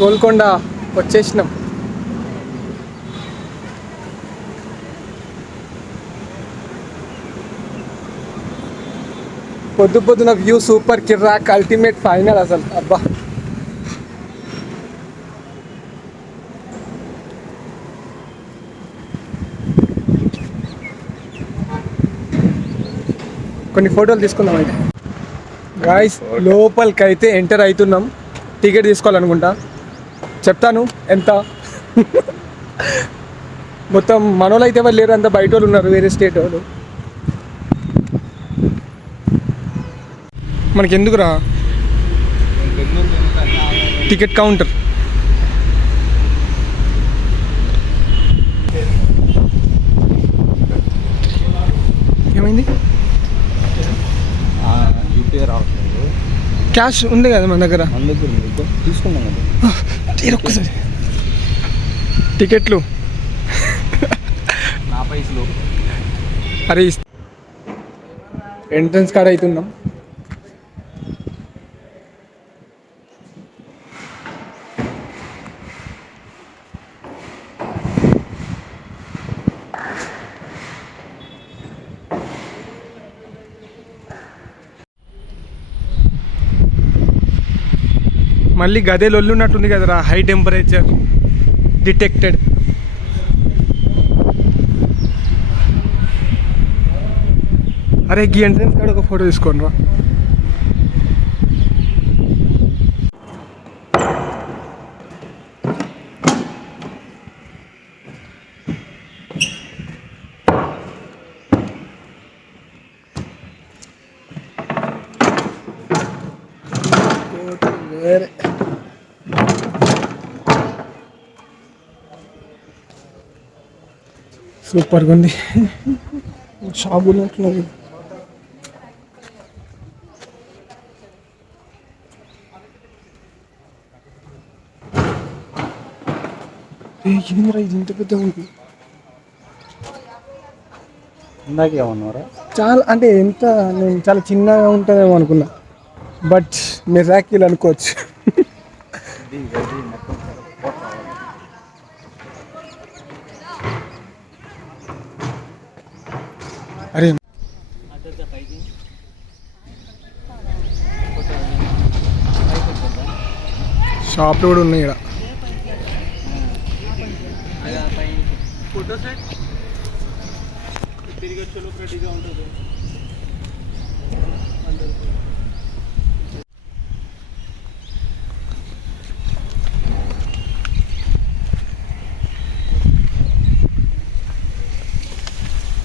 గోల్కొండ వచ్చేసినాం. పొద్దున view super, కిర్రాక్, ultimate, final అసలు. అబ్బా కొన్ని ఫోటోలు తీసుకుందాం అయితే. గాయ్స్ లోపలికైతే ఎంటర్ అవుతున్నాం. టికెట్ తీసుకోవాలనుకుంటా, చెప్తాను ఎంత. మొత్తం మనోళ్ళు అయితే వాళ్ళు లేరు, అంతా బయట వాళ్ళు ఉన్నారు, వేరే స్టేట్ వాళ్ళు. మనకి ఎందుకురా టికెట్ కౌంటర్. ఏమైంది? క్యాష్ ఉంది కదా మన దగ్గర, తీసుకున్నాం కదా ఒక్కసారి. టికెట్లు నా పైసలు. అరే ఎంట్రన్స్ కాడ అవుతున్నాం. మళ్ళీ గదే లొల్లున్నట్టుంది కదరా, హై టెంపరేచర్ డిటెక్టెడ్. అరే గీ ఎంట్రన్స్ కాడ ఒక ఫోటో తీసుకోండి రా. వేరే సూపర్గా ఉంది. షాప్ ఉన్నట్లున్నది. ఏంద్రా ఇది ఇంత పెద్ద ఉంది. ఇందాకేమన్నారా? చాలా అంటే ఎంత, నేను చాలా చిన్నగా ఉంటుందేమో అనుకున్నా, బట్ మిరాకిల్ అనుకోవచ్చు. అరే షాప్లు కూడా ఉన్నాయి ఇక్కడ. ఫోటో సెట్ తిరిగి వచ్చే లోపు రెడీగా ఉంటుంది.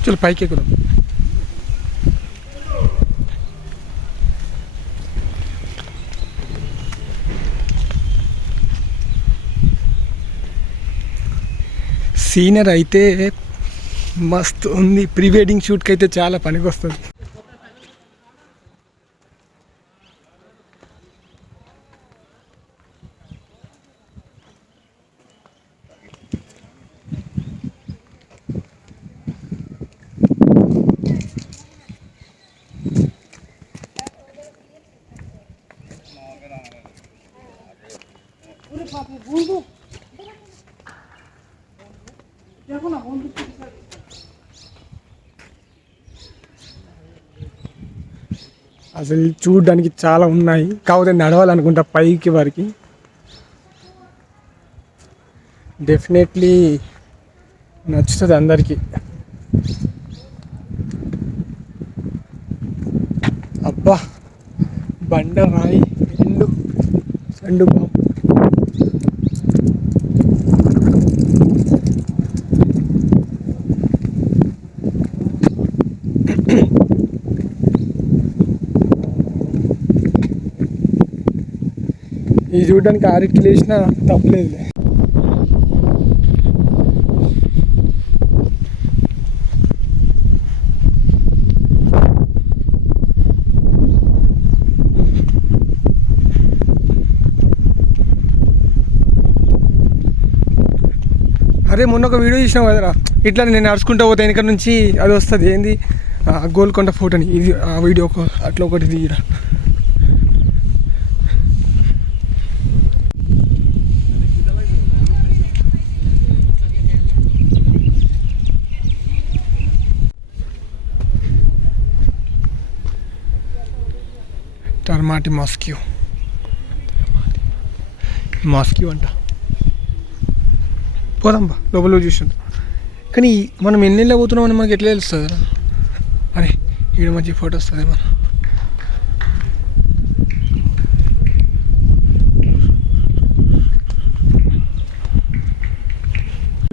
చలో పైకి ఎక్కుదాం. సీనర్ అయితే మస్తు ఉంది. ప్రీ వెడ్డింగ్ షూట్కి అయితే చాలా పనికి వస్తుంది. అసలు చూడడానికి చాలా ఉన్నాయి, కాకపోతే నడవాలనుకుంటా పైకి వరకు. డెఫినెట్లీ నచ్చుతుంది అందరికీ. అబ్బా బండరాయి ఇల్లు రెండు ఇది చూడడానికి 6 వేసినా తప్పలేదు. అరే మొన్న ఒక వీడియో చూసినావు కదరా, ఇట్లా నేను నడుచుకుంటూ పోతే వెనక నుంచి అది వస్తుంది. ఏంది గోల్కొండ ఫోటోని, ఇది ఆ వీడియో అట్లా ఒకటి తీయరా. ఎర్మాటి మాస్క్యూ అంట. పోదాం బా, లోపల చూసాం. కానీ మనం ఎన్ని పోతున్నామని మనకి ఎట్లా తెలుస్తుంది? అరే ఈడ మంచి ఫోటో వస్తుంది మన.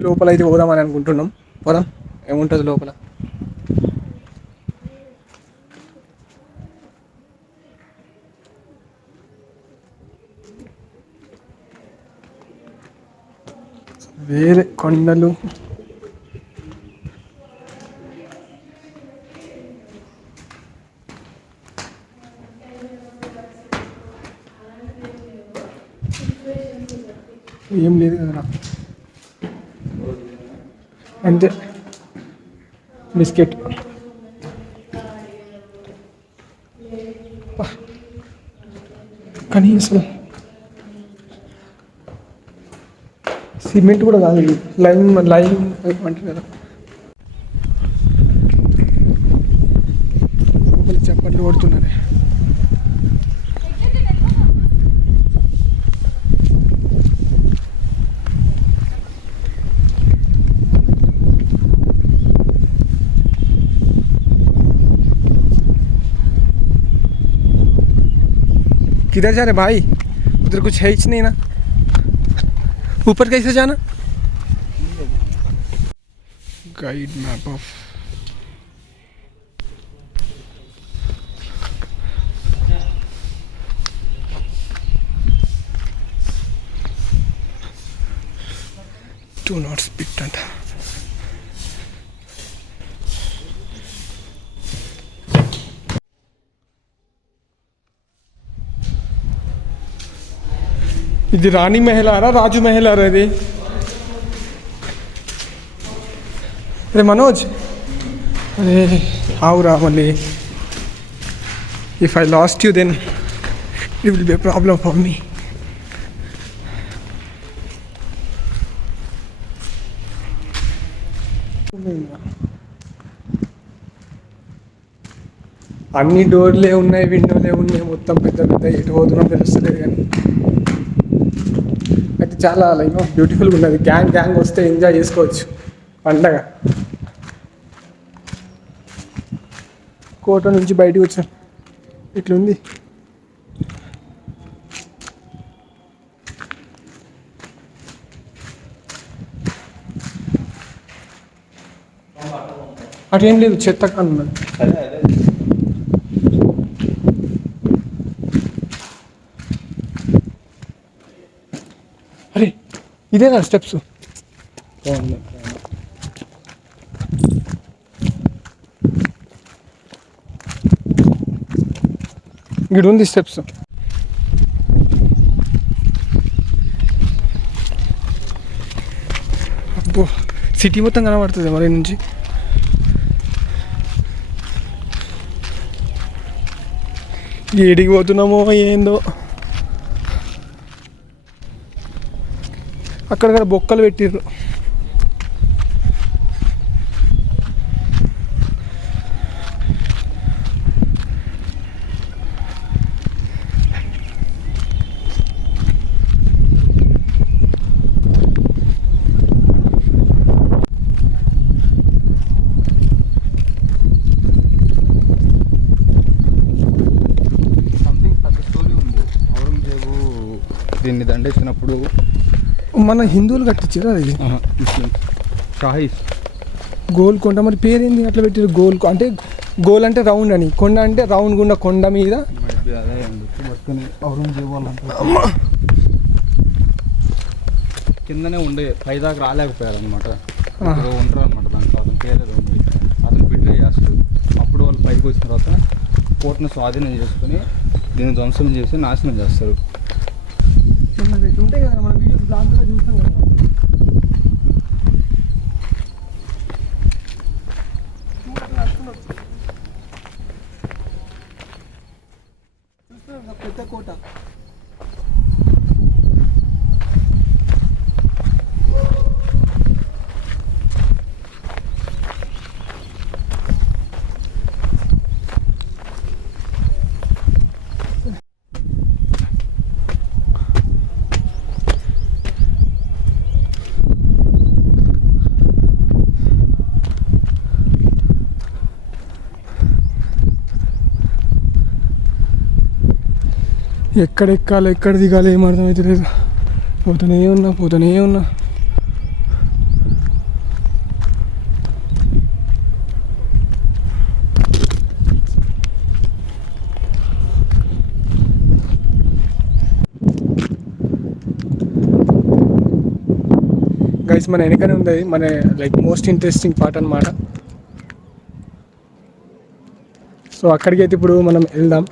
లోపల అయితే పోదామని అనుకుంటున్నాం. పోదాం, ఏముంటుంది లోపల. వేరే కొండలు, ఏం లేదు కదా అంతే. బిస్కెట్ కానీ అసలు సిమెంట్ కూడా కాదు, లైమ్ అంటారు కదా. చప్పట్లు కొడుతున్నారు. किधर जा रहे भाई? उधर कुछ है ही नहीं ना. ऊपर कैसे जाना? Guide map of do not speak అంట. ఇది రాణి మహలారా రాజు మహలారా? ఇది అరే మనోజ్, అరే ఆవురా మళ్ళీ. If I lost you then it will be a problem for me. అన్ని డోర్లే ఉన్నాయి, విండోలే ఉన్నాయి, మొత్తం పెద్ద పెద్ద. ఎటు పోతున్నాం తెలుస్తలేదు కానీ అయితే చాలా లైక్ బ్యూటిఫుల్గా ఉన్నది. గ్యాంగ్ వస్తే ఎంజాయ్ చేసుకోవచ్చు పండగ. కోట నుంచి బయటికి వచ్చాను, ఇట్లుంది. అటేం లేదు, చెత్త కానున్నది. అరే ఇదేనా స్టెప్స్? ఇక్కడ ఉంది స్టెప్స్. అబ్బో, సిటీ మొత్తం కనబడుతుంది మరి నుంచి. ఏడికి పోతున్నామో ఏందో. అక్కడక్కడ బొక్కలు పెట్టిర్రు. దీన్ని దండేసినప్పుడు మన హిందువులు కట్టించారు అది. షాహీస్ గోల్కొండ. మరి పేరేంది అట్లా పెట్టారు? అంటే గోల్ అంటే రౌండ్ అని, కొండ అంటే రౌండ్ గుండా కొండ మీద. కిందనే ఉండే పైదాకా రాలేకపోయారు అనమాట. ఉంటారు అనమాట దాంట్లో. అతని పేరు ఉంది, అతను బిడ్డ చేస్తాడు. అప్పుడు వాళ్ళు పైకి వచ్చిన తర్వాత కోటను స్వాధీనం చేసుకుని దీన్ని ధ్వంసం చేసి నాశనం చేస్తారు. ఉంటాయి కదా మన వీడియో దాంట్లో చూస్తాం కదా. చూస్తున్నాం పెద్ద కోట. ఎక్కడ ఎక్కాలి ఎక్కడ దిగాలి ఏం అర్థమైతే లేదు. పోతూనే ఉన్నా. గైస్ మన వెనకనే ఉంది మన లైక్ మోస్ట్ ఇంట్రెస్టింగ్ పార్ట్ అన్నమాట. సో అక్కడికి అయితే ఇప్పుడు మనం వెళ్దాం.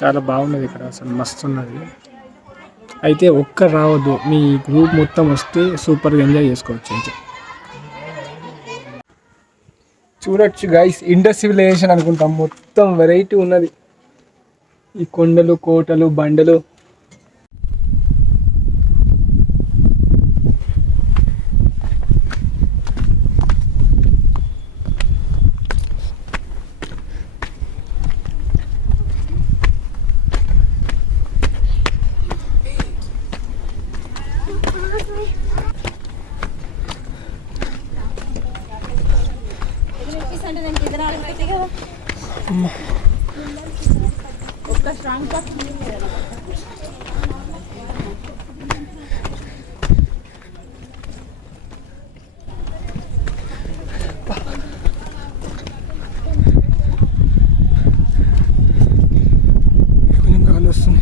చాలా బాగున్నది ఇక్కడ, అసలు మస్తు ఉన్నది. అయితే ఒక్కరు రావద్దు, మీ గ్రూప్ మొత్తం వస్తే సూపర్గా ఎంజాయ్ చేసుకోవచ్చు. అయితే చూడొచ్చు గైస్, ఇండస్ సివిలైజేషన్ అనుకుంటాం. మొత్తం వెరైటీ ఉన్నది, ఈ కొండలు కోటలు బండలు. కొంచెం గాలి వస్తుంది.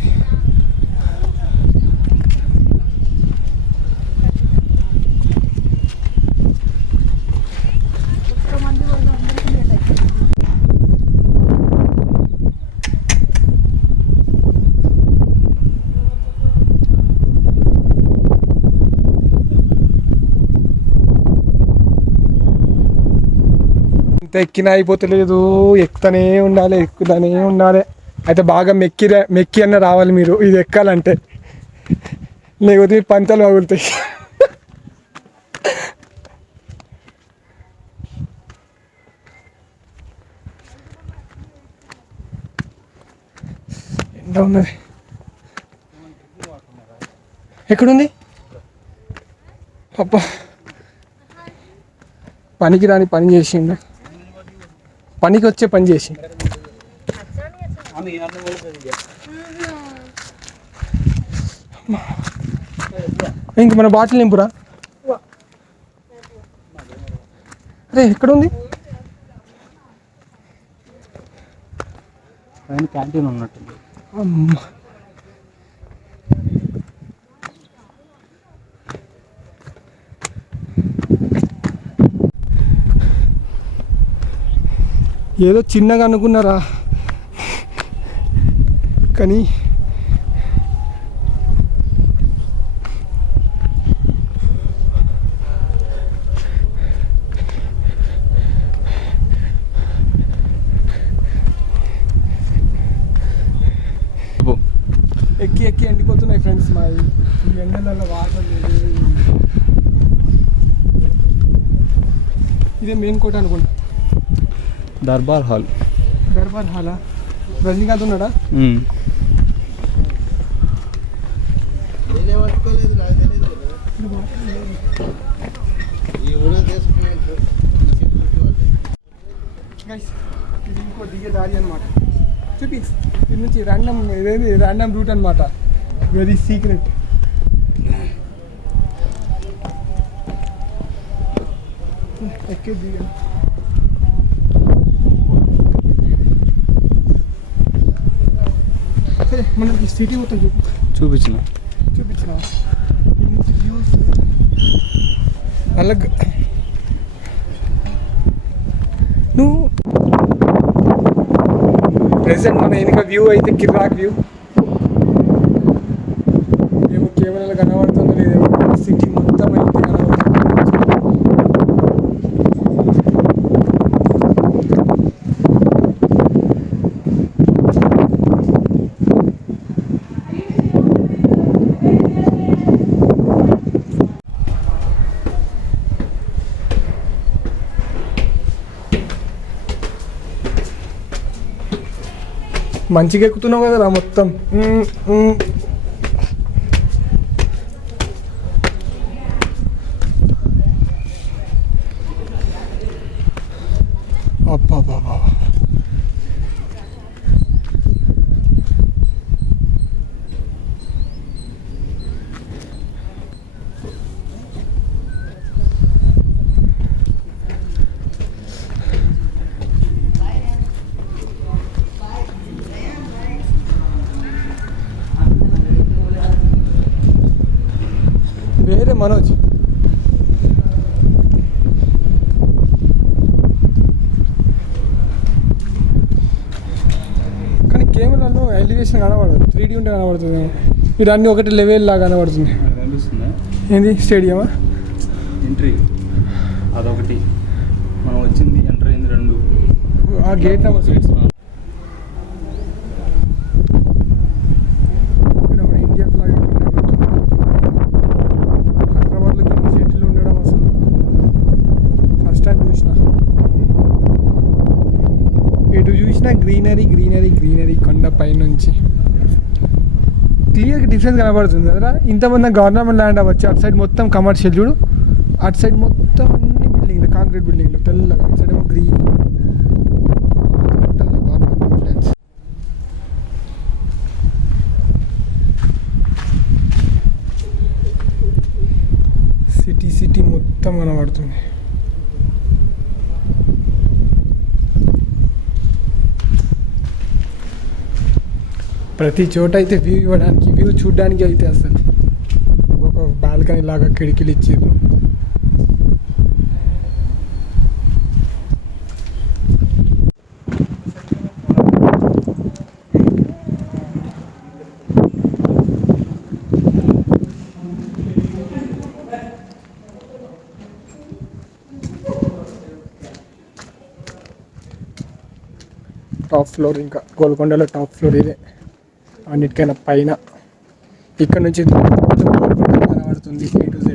ఎక్కినా అయిపోతలేదు, ఎక్కుతూనే ఉండాలి. అయితే బాగా మెక్కి అన్న రావాలి మీరు ఇది ఎక్కాలంటే, లేకపోతే పంతలు పగులుతాయి. ఎంత ఉన్నది, ఎక్కడుంది అబ్బా. పనికి రాని పని చేసిండు, పనికి వచ్చే పని చేసి. ఇంక మన బాటిల్ నింపురా. అరే ఎక్కడుంది? క్యాంటీన్ ఉన్నట్టుంది. ఏదో చిన్నగా అనుకున్నారా, కానీ ఎక్కి ఎండిపోతున్నాయి ఫ్రెండ్స్. మా ఈ ఎండలలో వాటర్ లేదు. ఇదే మెయిన్ కోట అనుకుంటా, దర్బార్ హాలా. రజనీకాంత్ ఉన్నాడా? ఇది ఇంకో దిగే దారి అనమాట. చూపించు, ఇది నుంచి ర్యాండమ్ రూట్ అనమాట, వెరీ సీక్రెట్. ఎక్కే దిగా మనకి సిటీ మొత్తం చూపించిన వ్యూస్ అలాగ. నువ్వు ప్రెసెంట్ మన వెనుక వ్యూ అయితే కిరాక్ వ్యూ. ఏమో కెమెరాలో కనబడుతుందో లేదేమో, సిటీ మొత్తం అయితే కనబడుతుంది. మంచిగా ఎక్కుతున్నావు కదరా మొత్తం. అబ్బా బాబా, వేరే మనోజ్. కానీ కెమెరాలో ఎలివేషన్ కనబడదు, 3D ఉంటే కనబడుతుంది. మీరు అన్నీ ఒకటి లెవెల్ లాగా కనబడుతుంది. కనిపిస్తుందా? ఏంది స్టేడియమా? ఎంట్రీ అదొకటి, మనం వచ్చింది ఎంటర్ అయింది 2. ఆ గేట్ నెంబర్ 6. ఇక్కడ మన ఇండియా ఫ్లాగ్ హైదరాబాద్లో కింది చెట్లు ఉండడం అసలు ఫస్ట్ టైం చూసిన. ఎటు చూసినా గ్రీనరీ గ్రీనరీ గ్రీనరీ, కొండ పైనుంచి క్లియర్గా డిఫరెన్స్ కనబడుతుంది కదరా. ఇంతమంది గవర్నమెంట్ ల్యాండ్ అవ్వచ్చు. అటు సైడ్ మొత్తం కమర్షియల్ చూడు, అటు సైడ్ మొత్తం అన్ని బిల్డింగ్లు, కాంక్రీట్ బిల్డింగ్లు తెల్లగా. ఇటు సైడ్ ఏమో గ్రీన్. సిటీ మొత్తం కనబడుతుంది. ప్రతి చోట అయితే వ్యూ ఇవ్వడానికి, వ్యూ చూడడానికి అయితే అసలు ఒక బాల్కనీ లాగా కిటికీలు ఇచ్చారు. టాప్ ఫ్లోర్, ఇంకా గోల్కొండలో టాప్ ఫ్లోర్ ఇదే, అన్నిటికైనా పైన. ఇక్కడ నుంచి కనబడుతుంది A to Z.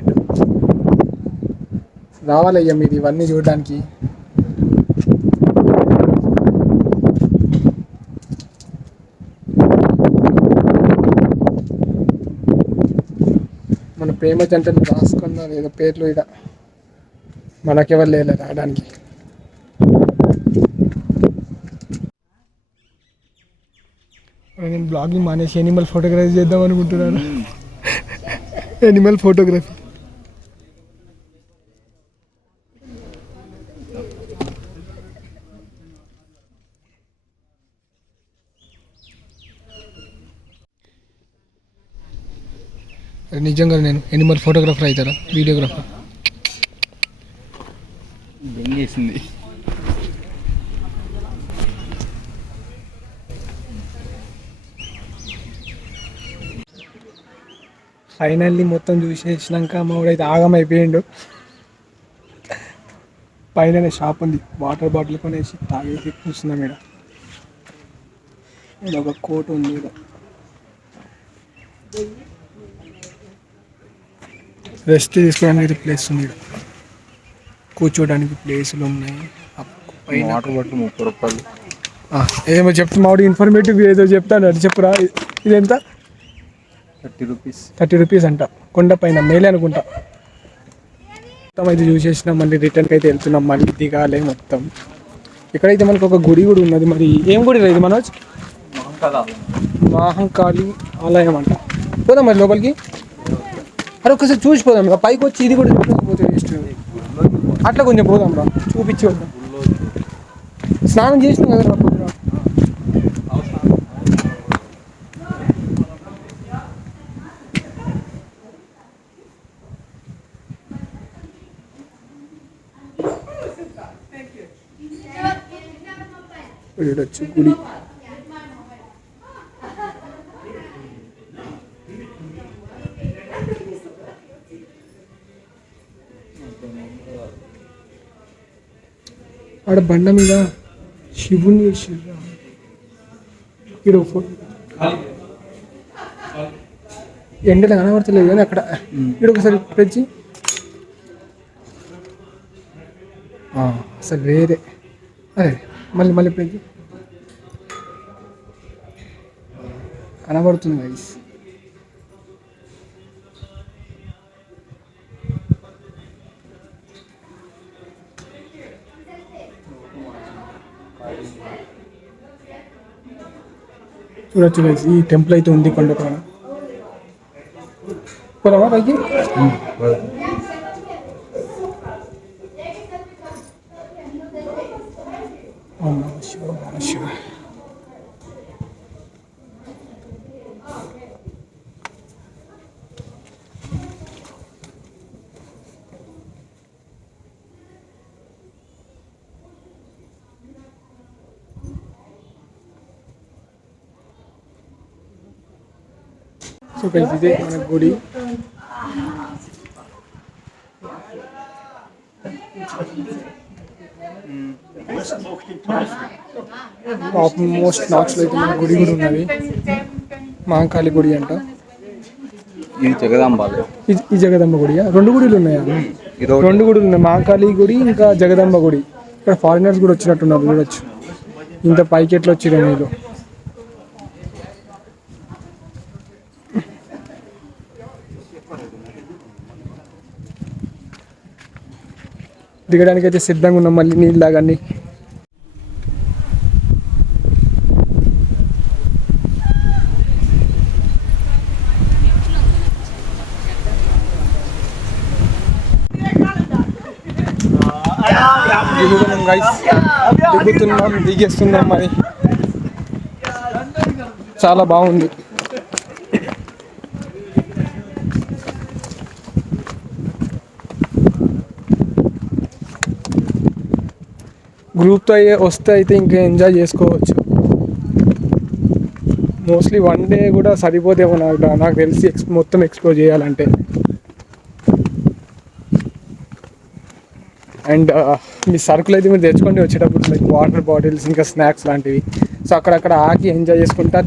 రావాలయ్యా మీరు ఇవన్నీ చూడడానికి. మన ప్రేమ జంటలు రాసుకున్నారు ఏదో పేర్లు, ఇక మనకెవరు లేదు రావడానికి. నేను బ్లాగింగ్ మానేసి ఎనిమల్ ఫోటోగ్రఫీ చేద్దాం అనుకుంటున్నాను. Animal photography. నిజంగా నేను ఎనిమల్ ఫోటోగ్రాఫర్ అవుతారా, వీడియోగ్రాఫర్? బెంగేసింది. ఫైనల్లీ మొత్తం చూసేసినాక మావాడైతే ఆగమైపోయిండు. పైన షాప్ ఉంది, వాటర్ బాటిల్ కొనేసి తాగేసి కూర్చున్నాం. ఇక్కడ ఒక కోట్ ఉంది, ఇక్కడ రెస్ట్ తీసుకోవడానికి ప్లేస్ ఉంది, ఇక్కడ కూర్చోడానికి ప్లేసులు ఉన్నాయి. వాటర్ బాటిల్ 30 రూపాయలు. ఏమో చెప్తా మావాడు ఇన్ఫర్మేటివ్ ఏదో చెప్తాను, అది చెప్పురా. ఇదెంత? 30 రూపీస్ అంట. కొండ పైన మేలే అనుకుంటా. మొత్తం అయితే చూసేసినాం, మళ్ళీ రిటర్న్కి అయితే వెళ్తున్నాం. మళ్ళీ దిగాలి మొత్తం. ఇక్కడైతే మనకు ఒక గుడి కూడా ఉన్నది. మరి ఏం గుడి ఇది మనోజ్? మహంకాళి ఆలయం అంట. పోదాం మరి లోపలికి. అరే ఒకసారి చూసిపోదాం, పైకి వచ్చి ఇది కూడా చూడకపోతే వేస్ట్. అట్లా కొంచెం పోదాం రా, చూపించి వద్దాం. స్నానం చేసినాం కదా రా పొద్దున. వచ్చి గుడి ఆడ బండ మీద శివుని వేసిర్రా. ఇక్కడ ఫోటో ఎండలో కనబడతలేదు కానీ అక్కడ ఇక్కడ ఒకసారి పెంచి అసలు వేరే. అదే మళ్ళీ పెంచి కనబడుతుంది గైస్. చూడొచ్చు గైస్, ఈ టెంపుల్ అయితే ఉంది కొండ పైన. పోదామా పైకి? ఓం నమః శివాయ, ఓం నమః శివాయ. సో గైస్, ఇదే మన గుడి. ఆల్మోస్ట్ నార్త్లో అయితే మన గుడి కూడా ఉన్నది, మహాకాళి గుడి అంట. ఇది జగదాంబ. ఈ జగదంబ గుడియా? రెండు గుడిలు ఉన్నాయా? రెండు గుడులు ఉన్నాయి, మహాకాళి గుడి ఇంకా జగదంబ గుడి. ఇక్కడ ఫారినర్స్ కూడా వచ్చినట్టున్నారు, చూడొచ్చు. ఇంత పైకి ఎట్లా వచ్చిరు మీరు. దిగడానికి అయితే సిద్ధంగా ఉన్నాం, మళ్ళీ నీళ్ళు లాగాన్ని. దిగుతున్నాం గైస్, దిగుతున్నాం, దిగేస్తున్నాం. మరి చాలా బాగుంది. గ్రూప్తో వస్తే అయితే ఇంకా ఎంజాయ్ చేసుకోవచ్చు. మోస్ట్లీ 1 డే కూడా సరిపోదేమో నాకు తెలిసి మొత్తం ఎక్స్ప్లోర్ చేయాలంటే. అండ్ మీ సరుకులు అయితే మీరు తెచ్చుకోండి వచ్చేటప్పుడు, లైక్ వాటర్ బాటిల్స్ ఇంకా స్నాక్స్ లాంటివి. సో అక్కడక్కడ ఆగి ఎంజాయ్ చేసుకుంటా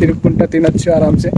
తిరుగుకుంటా తినొచ్చు ఆరామ్సే.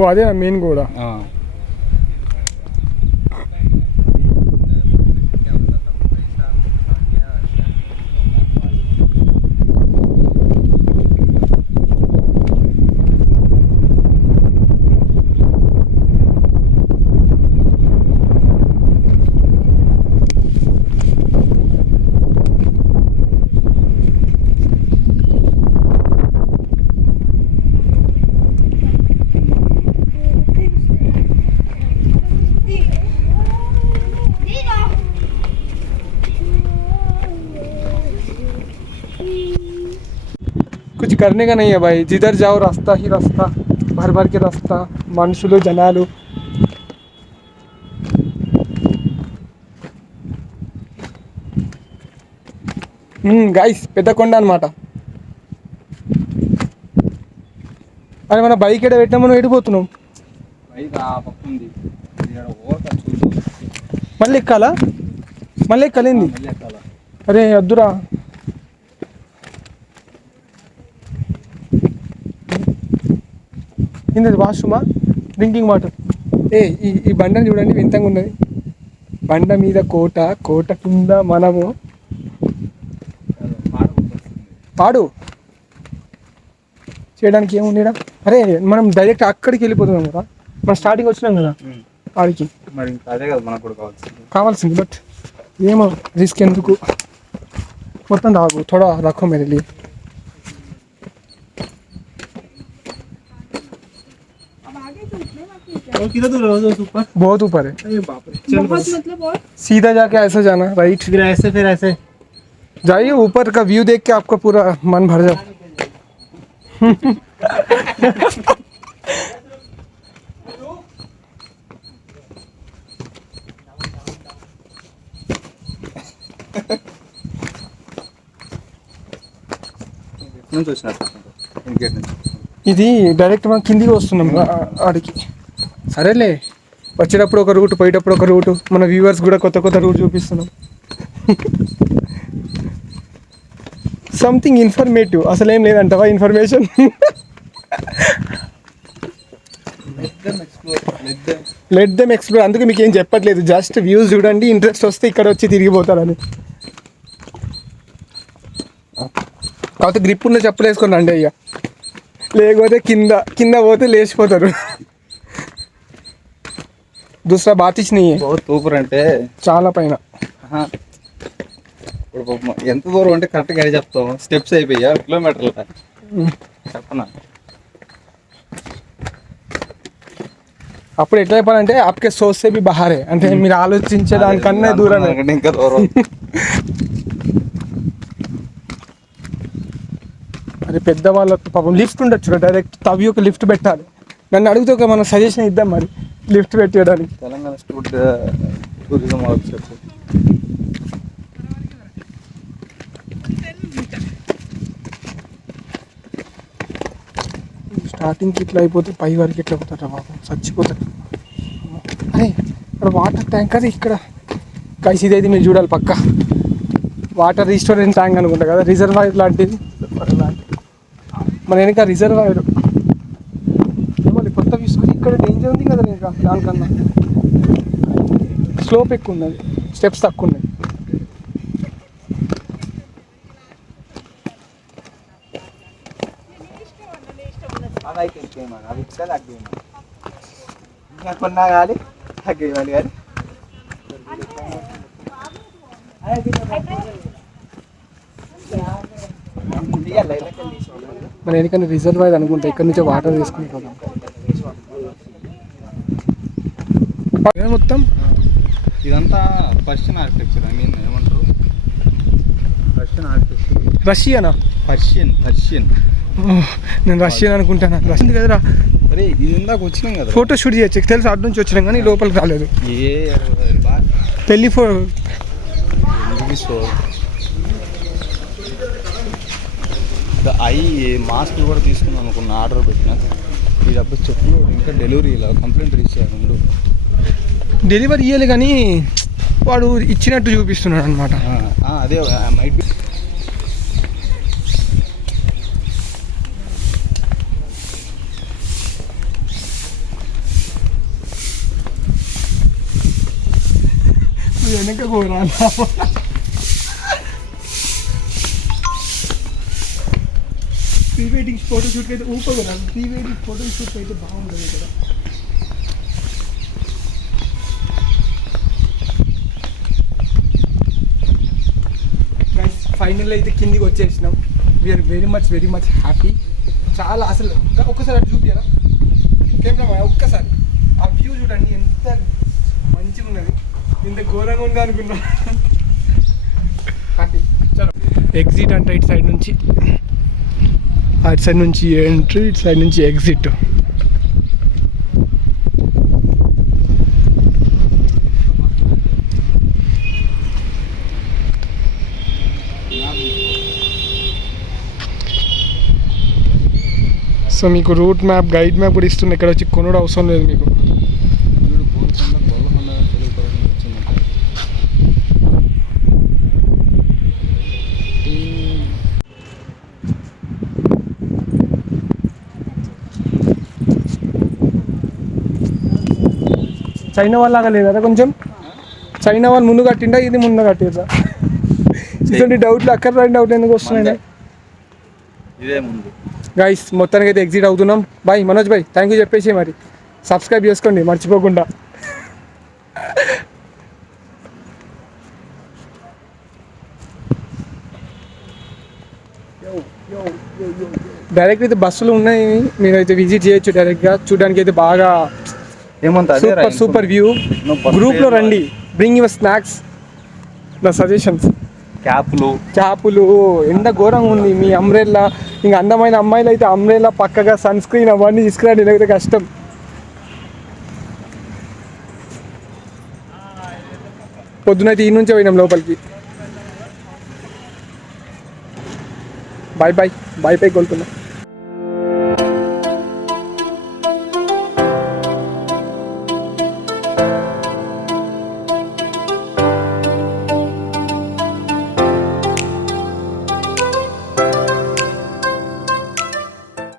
ఓ అదే మెయిన్ కూడా. कुछ करने का नहीं है भाई, जिधर जाओ रास्ता ही रास्ता, भर भर के रास्ता, మనుషులు జనాలు. గైస్ పెద్ద కొండ అనమాట. అని మన బైక్ ఎడ పెట్టినా మనం ఎడిపోతున్నాం. మళ్ళీ ఎక్కాలా? మళ్ళీ ఎక్కాలేంది? అరే వద్దురా. ఏంటది వాష్రూమా? Drinking water. ఈ బండని చూడండి వింతంగా ఉన్నది. బండ మీద కోట, కోట కింద మనము. పాడు చేయడానికి ఏముంది? అరే మనం డైరెక్ట్ అక్కడికి వెళ్ళిపోతున్నాం కదా, మనం స్టార్టింగ్ వచ్చినాం కదా ఆడికి. మరి అదే కదా మనకు కూడా కావాల్సింది. బట్ ఏమో రిస్క్ ఎందుకు, మొత్తం రాకు థోड़ा रखो मेरे लिए. किधर दूर है? ऊपर, बहुत ऊपर है. अरे बाप रे. चल बहुत मतलब बहुत सीधा जाके ऐसे जाना, राइट. फिर ऐसे जाइए, ऊपर का व्यू देख के आपका पूरा मन भर जाए. పక్క నుంచి వచ్చినట్టు ఇంకేట్ నుంచి. ఇది డైరెక్ట్ మనం కిందికి వస్తున్నాం ఆడికి. సరేలే, వచ్చేటప్పుడు ఒక రూట్, పోయేటప్పుడు ఒక రూటు, మన వ్యూవర్స్ కూడా కొత్త కొత్త రూట్ చూపిస్తున్నాం. Something informative. అసలు ఏం లేదంటవా ఇన్ఫర్మేషన్? Let them explore. అందుకే మీకు ఏం చెప్పట్లేదు, జస్ట్ వ్యూస్ చూడండి, ఇంట్రెస్ట్ వస్తే ఇక్కడ వచ్చి తిరిగిపోతారని. కాకపోతే గ్రిప్ ఉన్న చెప్పులు వేసుకొని రండి అయ్యా, లేకపోతే కింద కింద పోతే లేచిపోతారు. దూసరా బాత్ ఇచ్చినాయి సూపర్ అంటే చాలా పైన. ఇప్పుడు ఎంత దూరం అంటే కరెక్ట్గా చెప్తాం, స్టెప్స్ అయిపోయా కిలోమీటర్లు చెప్పనా. అప్పుడు ఎట్లా చెప్పాలంటే ఆప్కే సోచ్ సే భీ బహారే, అంటే మీరు ఆలోచించే దానికన్నా దూరం, ఇంకా దూరం. అరే పెద్దవాళ్ళకు పాపం లిఫ్ట్ ఉండొచ్చు, డైరెక్ట్ తవ్వి ఒక లిఫ్ట్ పెట్టాలి. నన్ను అడిగితే ఒక మనం సజెషన్ ఇద్దాం మరి, లిఫ్ట్ పెట్టడానికి. తెలంగాణ టూరిజం ఆఫీసర్ స్టార్టింగ్కి ఇట్లా అయిపోతే పై వరకు ఇట్లా అవుతారా బాబు, చచ్చిపోతారు. అరే ఇక్కడ వాటర్ ట్యాంక్, అది ఇక్కడ కలిసి ఇదైతే మీరు చూడాలి పక్క. వాటర్ రీస్టోరేజ్ ట్యాంక్ అనుకుంటా కదా, రిజర్వాయర్ లాంటిది. మన వెనక రిజర్వాయర్ మళ్ళీ కొత్త విషయం. ఇక్కడ డేంజర్ ఉంది కదా ఇంకా, దానికన్నా స్లోప్ ఎక్కువ ఉన్నది, స్టెప్స్ తక్కువ ఉన్నాయి. కొన్నా కానీ తగ్గేయాలి కానీ మన ఎందుకని రిజర్వాయర్ అనుకుంటా, ఇక్కడ నుంచి వాటర్ తీసుకుని పోదాం. మొత్తం ఇదంతా పర్షియన్ ఆర్కిటెక్చర్. ఐ మీన్ ఏమంటారు, పర్షియన్ ఆర్కిటెక్చర్. రష్యనా? పర్షియన్. నేను రష్యన్ అనుకుంటాను. రష్యన్ కదరా. అరే ఇది ఇందాక వచ్చినాం కదా, ఫోటో షూట్ చేయొచ్చు తెలుసు, అటు నుంచి వచ్చినాం కానీ లోపలికి రాలేదు. పెళ్ళి మాస్క్ కూడా తీసుకున్నాం అనుకున్న, ఆర్డర్ పెట్టిన. ఈ డబ్బు చెప్పు ఇంకా డెలివరీ ఇలా కంప్లైంట్ రీచ్ చేయాలి. డెలివరీ ఇవ్వాలి కానీ వాడు ఇచ్చినట్టు చూపిస్తున్నాడు అనమాట. అదే మైట్ బి. వెనక పోరా, ప్రీ వెడ్డింగ్ ఫోటో షూట్ అయితే ఊపగా, ప్రీ వెడ్డింగ్ ఫోటో షూట్ అయితే బాగుంటుంది ఇక్కడ. ఫైనల్ అయితే కిందికి వచ్చేసినాం. We are very much happy. చాలా అసలు ఒక్కసారి అటు చూపియారా కెమెరా, ఒక్కసారి ఆ వ్యూ చూడండి, ఎంత మంచిగా ఉన్నది. ఇంత ఘోరంగా ఉందా అనుకున్నా. హ్యాపీ. చలో ఎగ్జిట్ అంటే ఇటు సైడ్ నుంచి, అటు సైడ్ నుంచి ఎంట్రీ, ఇటు సైడ్ నుంచి ఎగ్జిట్. సో మీకు రూట్ మ్యాప్, గైడ్ మ్యాప్ కూడా ఇస్తుంది. ఇక్కడ వచ్చి కొనుడు అవసరం లేదు మీకు. చైనా వాళ్ళలాగా లేదా కొంచెం? చైనా వాళ్ళు ముందు కట్టిండా, ఇది ముందు కట్టిరా? ఇటువంటి డౌట్లు అక్కడ రెండు డౌట్ ఎందుకు వస్తున్నాయి? ఇదే ముందు గైస్ మొత్తానికి అయితే ఎగ్జిట్ అవుతున్నాం. Bye Manoj bye, thank you చెప్పేసి మరి సబ్స్క్రైబ్ చేసుకోండి మర్చిపోకుండా. డైరెక్ట్ అయితే బస్సులు ఉన్నాయి, మీరైతే విజిట్ చేయొచ్చు డైరెక్ట్గా. చూడడానికి అయితే బాగా సూపర్ వ్యూ. గ్రూప్లో రండి, బ్రింగ్ యువర్ స్నాక్స్, నా సజెషన్స్. క్యాపులు ఎంత ఘోరంగా ఉంది. మీ అంబ్రెల్లా, ఇంకా అందమైన అమ్మాయిలు అయితే అంబ్రెల్లా పక్కగా సన్ స్క్రీన్ అవన్నీ తీసుకురండి, లేకపోతే కష్టం. పొద్దునైతే ఈ నుంచే పోయినాం లోపలికి. బాయ్ బాయ్ బాయ్ పైకి వెళ్తున్నా.